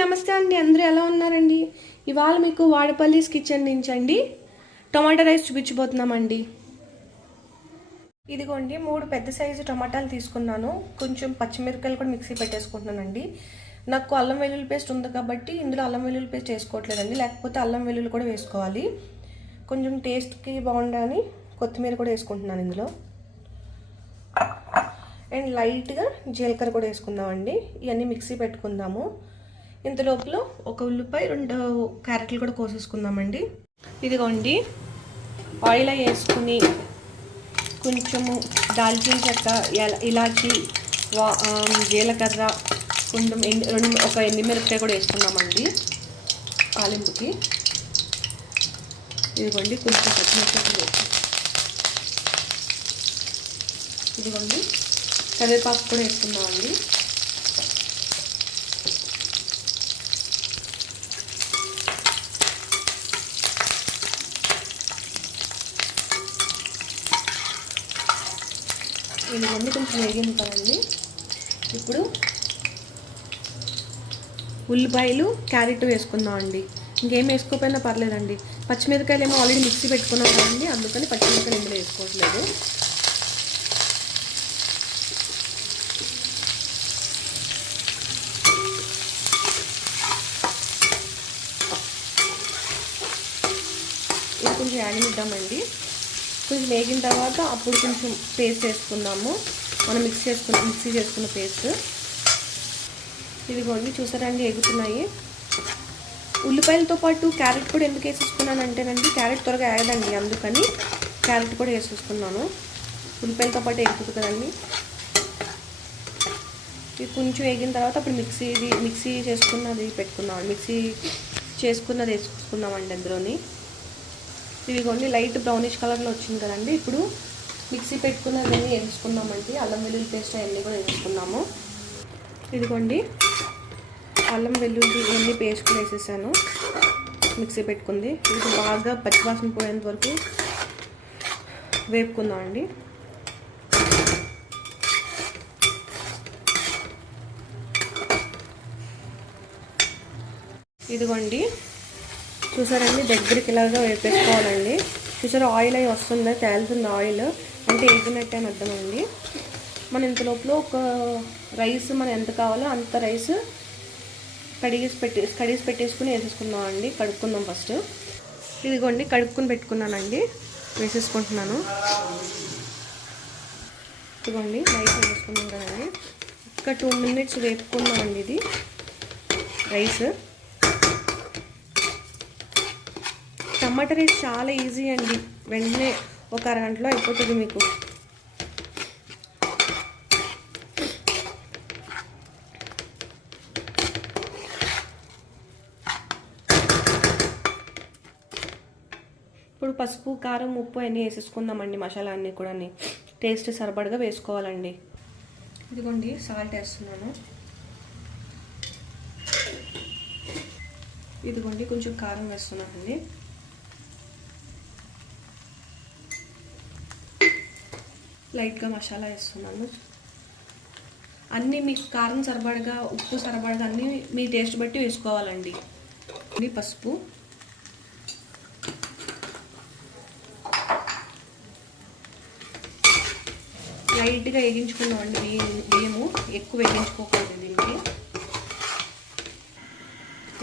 నమస్తే అండి, అందరూ ఎలా ఉన్నారండి? ఇవాళ మీకు వాడపల్లిస్ కిచెన్ నుంచి అండి టొమాటో రైస్ చూపించబోతున్నామండి. ఇదిగోండి 3 పెద్ద సైజు టమాటాలు తీసుకున్నాను. కొంచెం పచ్చిమిరపకాయలు కూడా మిక్సీ పెట్టేసుకుంటున్నానండి. నాకు అల్లం వెల్లుల్లి పేస్ట్ ఉంది కాబట్టి ఇందులో అల్లం వెల్లుల్లి పేస్ట్ వేసుకోవట్లేదండి, లేకపోతే అల్లం వెల్లుల్లి కూడా వేసుకోవాలి. కొంచెం టేస్ట్కి బాగుండాలని కొత్తిమీర కూడా వేసుకుంటున్నాను ఇందులో. అండ్ లైట్గా జీలకర్ర కూడా వేసుకుందామండి. ఇవన్నీ మిక్సీ పెట్టుకుందాము. ఇంతలోపల ఒక ఉల్లిపాయ 2 క్యారెట్లు కూడా కోసేసుకుందామండి. ఇదిగోండి ఆయిల్ వేసుకుని కొంచెము దాల్చిన చెక్క, ఇలాచి, జీలకర్ర, కొంచెం ఒక ఎండుమిరపకాయ కూడా వేసుకున్నామండి తాలింపుకి. ఇదిగోండి కొంచెం పచ్చిమిరపకాయలు వేసి, ఇదిగోండి కరివేపాకు కూడా వేసుకుందామండి. ఇవన్నీ కొంచెం వేగింటామండి. ఇప్పుడు ఉల్లిపాయలు, క్యారెట్ వేసుకుందామండి. ఇంకేం వేసుకోకపోయినా పర్లేదండి. పచ్చిమిరపకాయలు ఏమో ఆల్రెడీ మిక్సీ పెట్టుకున్నాం కదండి, అందుకని పచ్చిమిరపకాయలు ఇందులో వేసుకోవట్లేదు. ఇది కొంచెం యాగనిద్దామండి. కొంచెం వేగిన తర్వాత అప్పుడు కొంచెం పేస్ట్ వేసుకుందాము, మనం మిక్సీ చేసుకున్న పేస్ట్. ఇదిగోండి చూసారండి ఎగుతున్నాయి. ఉల్లిపాయలతో పాటు క్యారెట్ కూడా ఎందుకు వేసేసుకున్నాను అంటేనండి, క్యారెట్ త్వరగా ఆగదండి, అందుకని క్యారెట్ కూడా వేసేసుకున్నాను. ఉల్లిపాయలతో పాటు ఎగుతుంది కదండి. ఇది కొంచెం వేగిన తర్వాత అప్పుడు మిక్సీ చేసుకున్నది పెట్టుకుందాం. మిక్సీ చేసుకున్నది వేసుకున్నామండి అందులోని. ఇదిగోండి లైట్ బ్రౌనిష్ కలర్లో వచ్చింది కదండి. ఇప్పుడు మిక్సీ పెట్టుకున్నవన్నీ వేసుకున్నామండి. అల్లం వెల్లుల్లి పేస్ట్ అవన్నీ కూడా వేసుకున్నాము. ఇదిగోండి అల్లం వెల్లుల్లి ఇవన్నీ పేస్ట్ కూడా వేసేసాను, మిక్సీ పెట్టుకుంది. ఇది బాగా పచ్చివాసన పోయేంత వరకు వేపుకుందామండి. ఇదిగోండి చూసారండి దగ్గరికి ఇలాగా వేపేసుకోవాలండి. చూసారా ఆయిల్ అవి వస్తుందా, తేలుతుంది ఆయిల్ అంటే వేగినట్టే అని అర్థమండి. మన ఇంత లోపల ఒక రైస్ మనం ఎంత కావాలో అంత రైస్ కడిగేసి పెట్టేసుకుని వేసేసుకుందామండి. కడుక్కుందాం ఫస్ట్. ఇదిగోండి కడుక్కుని పెట్టుకున్నానండి, వేసేసుకుంటున్నాను. ఇదిగోండి రైస్ వేసుకున్నాం కదండి. ఒక 2 minutes వేపుకుందామండి. ఇది రైస్ టమాటా రైస్ చాలా ఈజీ అండి, వెంటనే ఒక అరగంటలో అయిపోతుంది మీకు. ఇప్పుడు పసుపు, కారం, ఉప్పు అన్నీ వేసేసుకుందామండి. మసాలా అన్నీ కూడా టేస్ట్ సరిపడగా వేసుకోవాలండి. ఇదిగోండి సాల్ట్ వేస్తున్నాను. ఇదిగోండి కొంచెం కారం వేస్తున్నానండి. లైట్గా మసాలా వేస్తున్నాను. అన్నీ మీకు కారం సరిపడగా, ఉప్పు సరిపడగా అన్నీ మీ టేస్ట్ బట్టి వేసుకోవాలండి. పసుపు, లైట్గా వేగించుకున్నామండి. బియ్యము ఎక్కువ వేగించుకోకూడదు దీనికి.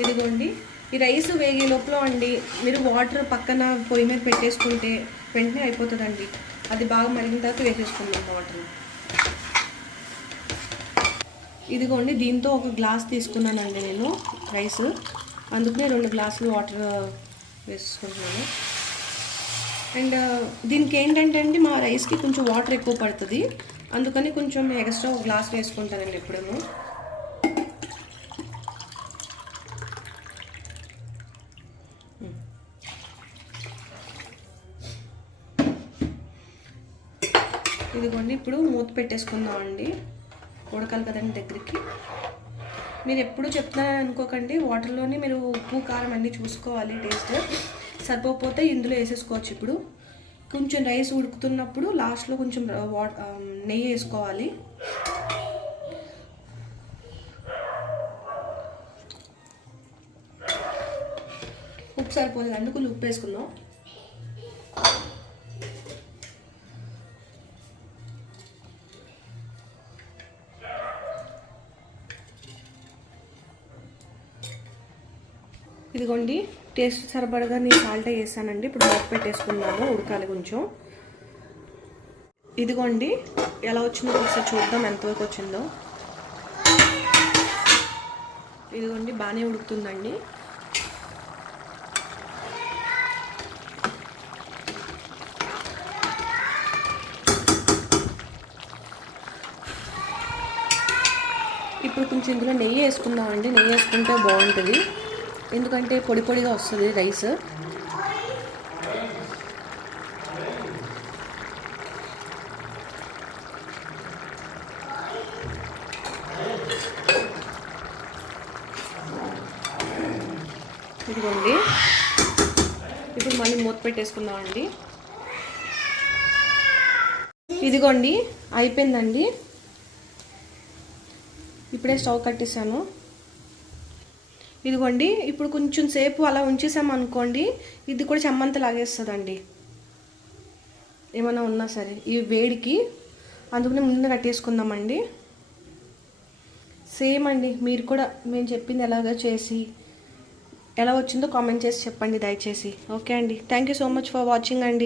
ఇదిగోండి ఈ రైస్ వేగే లోపల అండి మీరు వాటర్ పక్కన పొయ్యి మీద పెట్టేసుకుంటే వెంటనే అయిపోతుందండి. అది బాగా మరిగిన తర్వాత వేసేసుకుందాం వాటర్. ఇదిగోండి దీంతో ఒక గ్లాస్ తీసుకున్నానండి నేను రైస్, అందుకనే 2 గ్లాసులు వాటర్ వేసుకుంటున్నాను. అండ్ దీనికి ఏంటంటే అండి మా రైస్కి కొంచెం వాటర్ ఎక్కువ పడుతుంది, అందుకని కొంచెం ఎక్స్ట్రా ఒక గ్లాస్ వేసుకుంటానండి ఎప్పుడేమో. ఇదిగోండి ఇప్పుడు మూత పెట్టేసుకుందామండి. ఉడకాలి కదండి దగ్గరికి. మీరు ఎప్పుడు చెప్తున్నారని అనుకోకండి, వాటర్లోని మీరు ఉప్పు కారం అన్నీ చూసుకోవాలి. టేస్ట్ సరిపోతే ఇందులో వేసేసుకోవచ్చు. ఇప్పుడు కొంచెం రైస్ ఉడుకుతున్నప్పుడు లాస్ట్లో కొంచెం నెయ్యి వేసుకోవాలి. ఉప్పు సరిపోలేదు, అందుకు ఉప్పు వేసుకుందాం. ఇదిగోండి టేస్ట్ సరిపడగా నేను సాల్ట్ వేసానండి. ఇప్పుడు మూత పెట్టేసుకున్నాము, ఉడకాలి కొంచెం. ఇదిగోండి ఎలా వచ్చిందో ఒకసారి చూద్దాం, ఎంతవరకు వచ్చిందో. ఇదిగోండి బాగానే ఉడుకుతుందండి. ఇప్పుడు కొంచెం ఇందులో నెయ్యి వేసుకుందామండి. నెయ్యి వేసుకుంటే బాగుంటుంది, ఎందుకంటే పొడి పొడిగా వస్తుంది రైస్. ఇదిగోండి ఇప్పుడు మళ్ళీ మూత పెట్టేసుకుందామండి. ఇదిగోండి అయిపోయిందండి. ఇప్పుడే స్టవ్ కట్టేసాను. ఇదిగోండి ఇప్పుడు కొంచెం సేపు అలా ఉంచేసామనుకోండి, ఇది కూడా చెమ్మంత లాగేస్తుందండి ఏమైనా ఉన్నా సరే ఈ వేడికి. అందుకనే ముందు కట్టేసుకుందామండి. సేమ్ అండి, మీరు కూడా మేము చెప్పింది ఎలాగో చేసి ఎలా వచ్చిందో కామెంట్ చేసి చెప్పండి దయచేసి. ఓకే అండి, thank you so much for watching అండి.